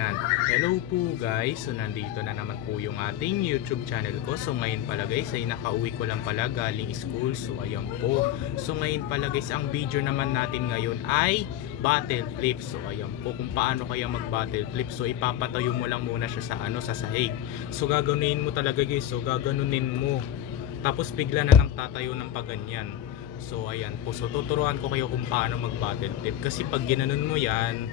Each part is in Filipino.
Ayan. Hello po guys. So nandito na naman po yung ating YouTube channel ko. So ngayon pala guys ay nakauwi ko lang pala galing school. So ayan po. So ngayon pala guys ang video naman natin ngayon ay battle flip. So ayan po kung paano kaya mag battle flip. So ipapatayo mo lang muna siya sa sahig. So gaganunin mo talaga guys. So gaganunin mo. Tapos bigla na lang tatayo ng paganyan. So ayan po. So tuturuan ko kayo kung paano mag battle flip. Kasi pag ginanon mo yan,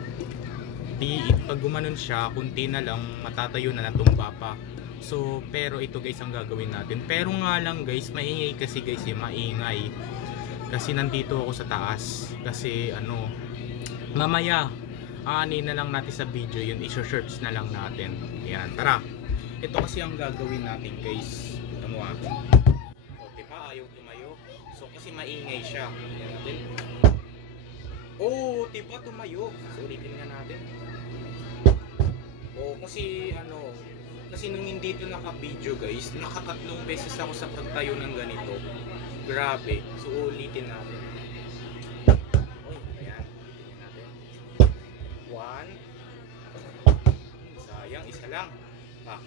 pag gumanon siya, kunti na lang matatayo na natumba pa. So pero ito guys ang gagawin natin. Pero nga lang guys, maingay kasi guys, maingay. Kasi nandito ako sa taas. Kasi ano, mamaya aanin na lang natin sa video yun, i-search na lang natin. Ayan, tara. Ito kasi ang gagawin natin guys. Ito mo ah. O diba, ayaw tumayo. So kasi maingay siya. Ayan natin. Oh, diba tumayo? So ulitin nga natin. Oh, kasi ano, kasi nung hindi ito naka-video guys, nakatatlong beses ako sa pagtayo ng ganito. Grabe. So ulitin natin. Oy, ayan. Ulitin natin. 1. Sayang, isa lang. Pa.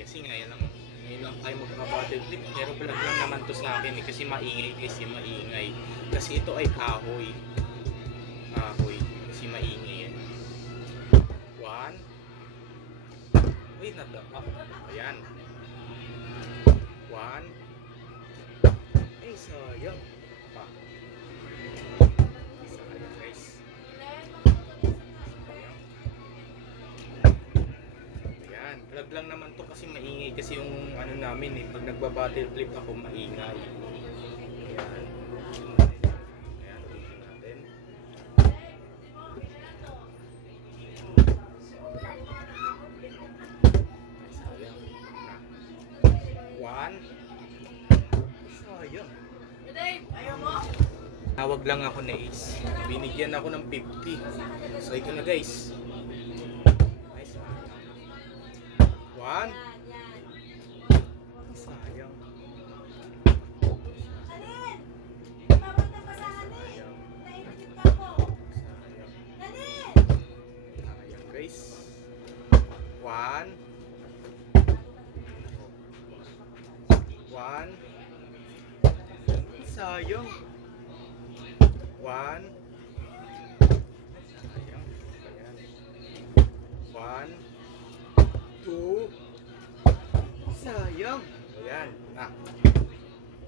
Kasi ngayon lang tayo magpa-battle flip. Pero vlog lang naman to sa akin kasi maingay kasi maingay. Kasi ito ay kahoy. Kahoy. Kasi maingay yan. 1. Uy, nadapa. Ayan. 1. Ay, sayang. Pa. Sayang guys. Ayan. Vlog lang naman to kasi maingay. Kasi yung ano namin eh. Pag nagba-battle flip ako maingay. Ayan. Tawag lang ako na Ace. Binigyan ako ng 50. So ito na guys. Nice. 1. Sayang. Sayang guys. 1. 1. Sayang. 1. Sayang. Ayan. 1. 2. Sayang. Ayan. Na.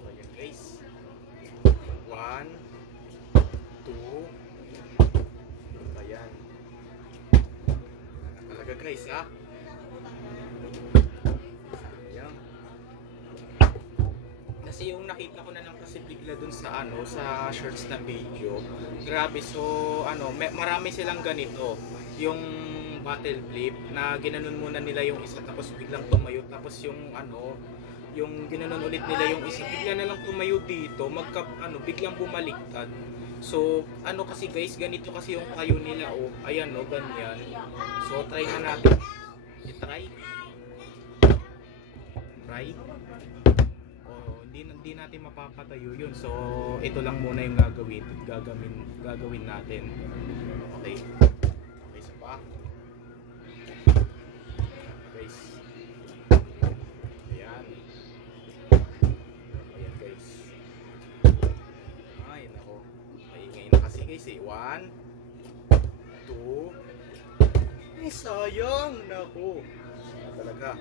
Ayan guys. 1. 2. Ayan. Talaga guys ha. Sayang. Kasi yung nakita ko na lang kasi bigla dun sa ano, sa shorts na video. Grabe, so ano, marami silang ganito. Yung battle flip na ginanon muna nila yung isa tapos biglang tumayo, tapos yung ano, yung ginanon ulit nila yung isa, bigla na lang tumayo dito, biglang bumaliktad. So ano kasi guys, ganito kasi yung tayo nila oh. Ayan oh, ganyan. So try na natin. I-try. Try. Hindi natin mapapatayo yun. So ito lang muna yung gagawin natin. Okay. Okay, isa pa. Guys. Ayan. Ayan guys. Ay nako. Maingay na kasi guys eh. 1. 2. Ay sayang. Nako. Talaga.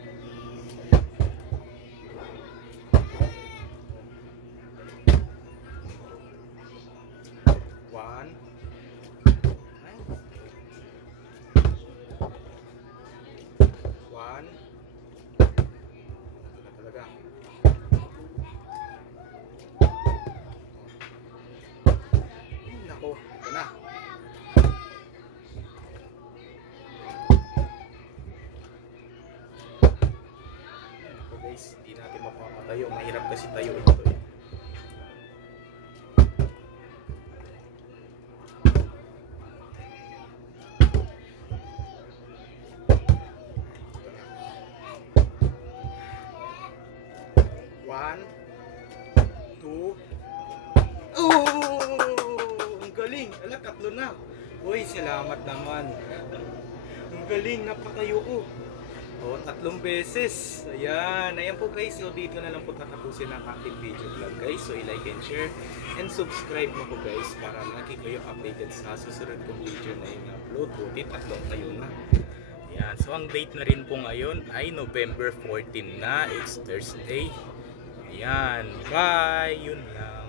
1. Talaga. Nako, ito na. Nako guys, hindi natin mapapatayo. Mahirap kasi tayo ito eh. Oh! Ang galing! Ala, tatlo na. Uy, salamat naman. Ang galing, napakayo ko. O, 3 beses. Ayan po guys. So, dito na lang po tatapusin ang aking video vlog guys. So, i-like and share and subscribe mo po guys para lagi kayo updated sa susunod kong video na yung upload. Buti 3 kayo na. Ayan. So, ang date na rin po ngayon ay November 14 na. It's Thursday. Ayan. Bye! Yun lang.